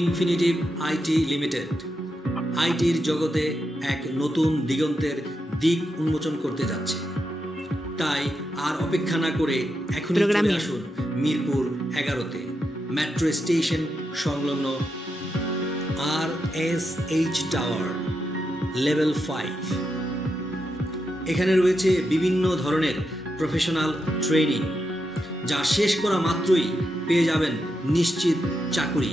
Infinitive IT limited আইটির জগতে এক নতুন দিগন্তের দিক উন্মোচন করতে যাচ্ছে। তাই আর অপেক্ষা না করে এখনই চলে আসুন মিরপুর 11-তে মেট্রো স্টেশন সংলগ্ন RSH টাওয়ার লেভেল 5। এখানে রয়েছে বিভিন্ন ধরনের প্রফেশনাল ট্রেনিং, যা শেষ করা মাত্রই পেয়ে যাবেন নিশ্চিত চাকুরি,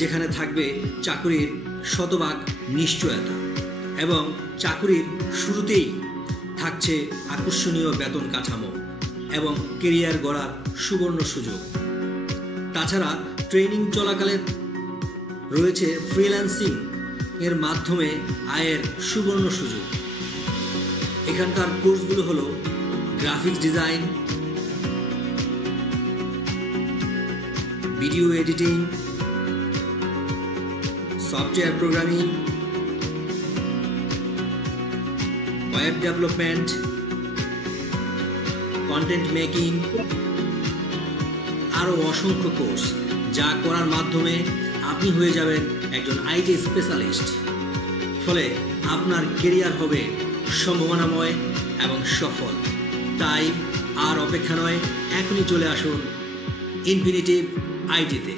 যেখানে থাকবে চাকুরির শতভাগ নিশ্চয়তা এবং চাকুরির শুরুতেই থাকছে আকর্ষণীয় বেতন কাঠামো এবং কেরিয়ার গড়ার সুবর্ণ সুযোগ। তাছাড়া ট্রেনিং চলাকালে রয়েছে ফ্রিল্যান্সিং এর মাধ্যমে আয়ের সুবর্ণ সুযোগ। এখানকার কোর্সগুলো হলো graphics design, video editing, software programming, web development, content making, আরও অসংখ্য কোর্স, যা করার মাধ্যমে আপনি হয়ে যাবেন একজন আইটি স্পেশালিস্ট। ফলে আপনার কেরিয়ার হবে সম্ভাবনাময় এবং সফল। তাই আর অপেক্ষা নয়, এখনই চলে আসুন ইনফিনিটিভ আইটিতে।